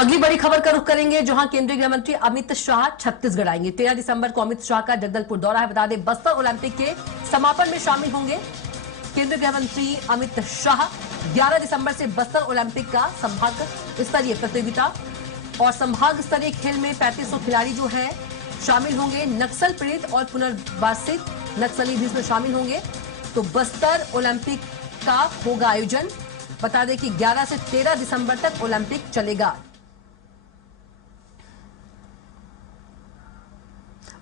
अगली बड़ी खबर का रुख करेंगे, जहां केंद्रीय गृह मंत्री अमित शाह छत्तीसगढ़ आएंगे। 13 दिसंबर को अमित शाह का जगदलपुर दौरा है। बता दें, बस्तर ओलंपिक के समापन में शामिल होंगे केंद्रीय गृह मंत्री अमित शाह। 11 दिसंबर से बस्तर ओलंपिक का संभाग स्तरीय प्रतियोगिता और संभाग स्तरीय खेल में 3500 खिलाड़ी जो है शामिल होंगे। नक्सल पीड़ित और पुनर्वासित नक्सली भी इसमें शामिल होंगे। तो बस्तर ओलंपिक का होगा आयोजन। बता दें कि 11 से 13 दिसंबर तक ओलंपिक चलेगा।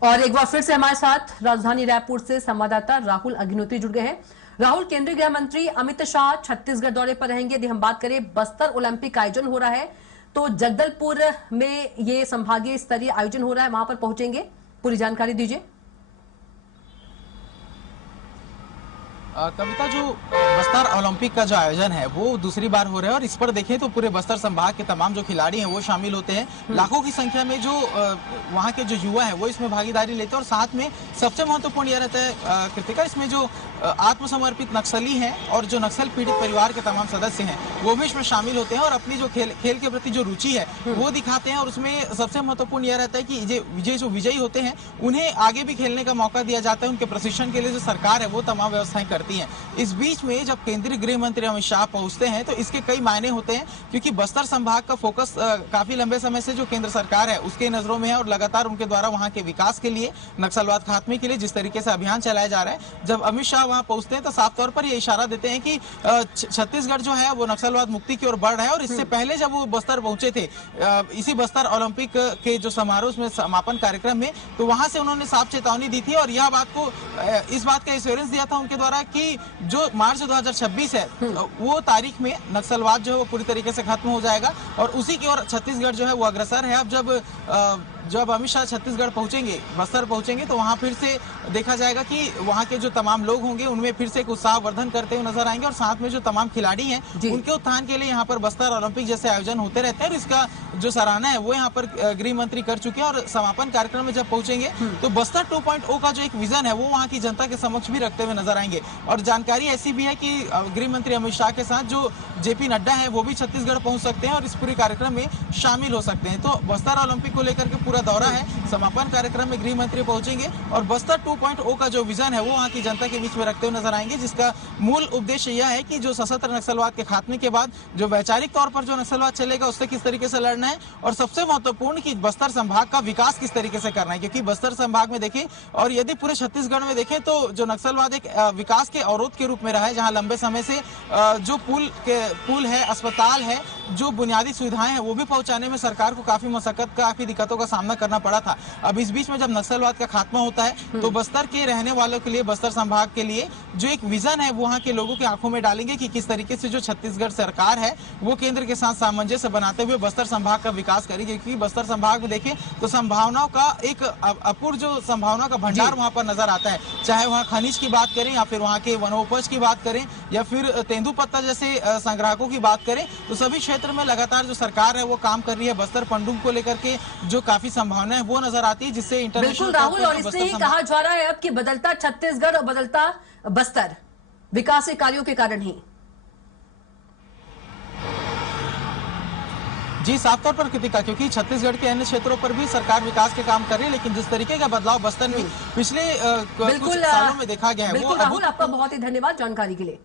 और एक बार फिर से हमारे साथ राजधानी रायपुर से संवाददाता राहुल अग्निहोत्री जुड़ गए हैं। राहुल, केंद्रीय गृह मंत्री अमित शाह छत्तीसगढ़ दौरे पर रहेंगे। यदि हम बात करें, बस्तर ओलंपिक का आयोजन हो रहा है, तो जगदलपुर में ये संभागीय स्तरीय आयोजन हो रहा है, वहां पर पहुंचेंगे। पूरी जानकारी दीजिए। कविता, जो बस्तर ओलंपिक का जो आयोजन है वो दूसरी बार हो रहा है और इस पर देखें तो पूरे बस्तर संभाग के तमाम जो खिलाड़ी हैं वो शामिल होते हैं। लाखों की संख्या में जो वहां के जो युवा हैं वो इसमें भागीदारी लेते हैं। और साथ में सबसे महत्वपूर्ण यह रहता है कृतिका, इसमें जो आत्मसमर्पित नक्सली हैं और जो नक्सल पीड़ित परिवार के तमाम सदस्य हैं वो भी इसमें शामिल होते हैं और अपनी जो खेल के प्रति जो रुचि है वो दिखाते हैं। और उसमें सबसे महत्वपूर्ण यह रहता है कि जो विजयी होते हैं उन्हें आगे भी खेलने का मौका दिया जाता है। उनके प्रशिक्षण के लिए जो सरकार है वो तमाम व्यवस्थाएं करती है। इस बीच में जब केंद्रीय गृह मंत्री अमित शाह पहुंचते हैं तो इसके कई मायने होते हैं, क्योंकि बस्तर संभाग का फोकस काफी लंबे समय से जो केंद्र सरकार है उसके नजरों में है और लगातार उनके द्वारा वहां के विकास के लिए, नक्सलवाद खात्मे के लिए जिस तरीके से अभियान चलाया जा रहा है, जब अमित शाह वहां पहुंचते हैं तो साफ तौर पर यह इशारा देते हैं कि छत्तीसगढ़ जो है वो नक्सलवाद मुक्ति की ओर बढ़ रहा है। और इससे पहले जब वो बस्तर पहुंचे थे, इसी बस्तर ओलंपिक के जो समारोह में समापन कार्यक्रम में, तो वहां से उन्होंने साफ चेतावनी दी थी और यह बात को इस बात का एश्योरेंस दिया था उनके द्वारा कि जो मार्च 2026 है वो तारीख में नक्सलवाद जो है वो पूरी तरीके से खत्म हो जाएगा और उसी की ओर छत्तीसगढ़ जो है वो अग्रसर है। अब जब अमित शाह छत्तीसगढ़ पहुंचेंगे, बस्तर पहुंचेंगे, तो वहां फिर से देखा जाएगा कि वहां के जो तमाम लोग होंगे उनमें फिर से एक उत्साहवर्धन करते हुए नजर आएंगे और साथ में जो तमाम खिलाड़ी हैं उनके उत्थान के लिए यहाँ पर बस्तर ओलंपिक जैसे आयोजन होते रहते हैं। और इसका जो सराहना है वो यहाँ पर गृह मंत्री कर चुके हैं और समापन कार्यक्रम में जब पहुंचेंगे तो बस्तर 2.0 का जो एक विजन है वो वहाँ की जनता के समक्ष भी रखते हुए नजर आएंगे। और जानकारी ऐसी भी है कि गृह मंत्री अमित शाह के साथ जो जेपी नड्डा है वो भी छत्तीसगढ़ पहुंच सकते हैं और इस पूरे कार्यक्रम में शामिल हो सकते हैं। तो बस्तर ओलंपिक को लेकर के पूरा दौरा है, समापन कार्यक्रम में गृह मंत्री पहुंचेंगे और बस्तर 2.0 का जो विजन है वो वहां की जनता के बीच में रखते हुए नजर आएंगे, जिसका मूल उद्देश्य यह है कि जो सशस्त्र नक्सलवाद के खात्मे के बाद जो वैचारिक तौर पर जो नक्सलवाद चलेगा उससे किस तरीके से लड़ना है और सबसे महत्वपूर्ण कि बस्तर संभाग का विकास किस तरीके से करना है। क्योंकि बस्तर संभाग में देखें और यदि पूरे छत्तीसगढ़ में देखें तो जो नक्सलवाद एक विकास के अवरोध के रूप में रहा है, जहां लंबे समय से जो पुल है, अस्पताल है, जो बुनियादी सुविधाएं हैं वो भी पहुंचाने में सरकार को काफी मशक्कत, काफी दिक्कतों का सामना करना पड़ा था। अब इस बीच में जब नक्सलवाद का खात्मा होता है तो बस्तर के रहने वालों के लिए, बस्तर संभाग के लिए जो एक विजन है वो वहां के लोगों की आंखों में डालेंगे कि किस तरीके से जो छत्तीसगढ़ सरकार है वो केंद्र के साथ सामंजस्य बनाते हुए बस्तर संभाग का विकास करेगी। क्योंकि बस्तर संभाग में देखें तो संभावनाओं का एक अपूर्व जो संभावनाओं का भंडार वहां पर नजर आता है, चाहे वहां खनिज की बात करें या फिर वहां के वनोपज की बात करें या फिर तेंदुपत्ता जैसे संग्राहकों की बात करें, तो सभी क्षेत्र में लगातार जो सरकार है वो काम कर रही है। बस्तर पंडुम को लेकर के जो काफी संभावनाएं वो नजर आती है, जिससे बिल्कुल राहुल, और इससे ही कहा जा रहा है अब कि बदलता छत्तीसगढ़ और बदलता बस्तर विकास के कार्यों के कारण ही। जी, साफ तौर पर कृतिका, क्योंकि छत्तीसगढ़ के अन्य क्षेत्रों पर भी सरकार विकास के काम कर रही है, लेकिन जिस तरीके का बदलाव बस्तर में पिछले कुछ सालों में देखा गया है बिल्कुल राहुल, आपका बहुत ही धन्यवाद जानकारी के लिए।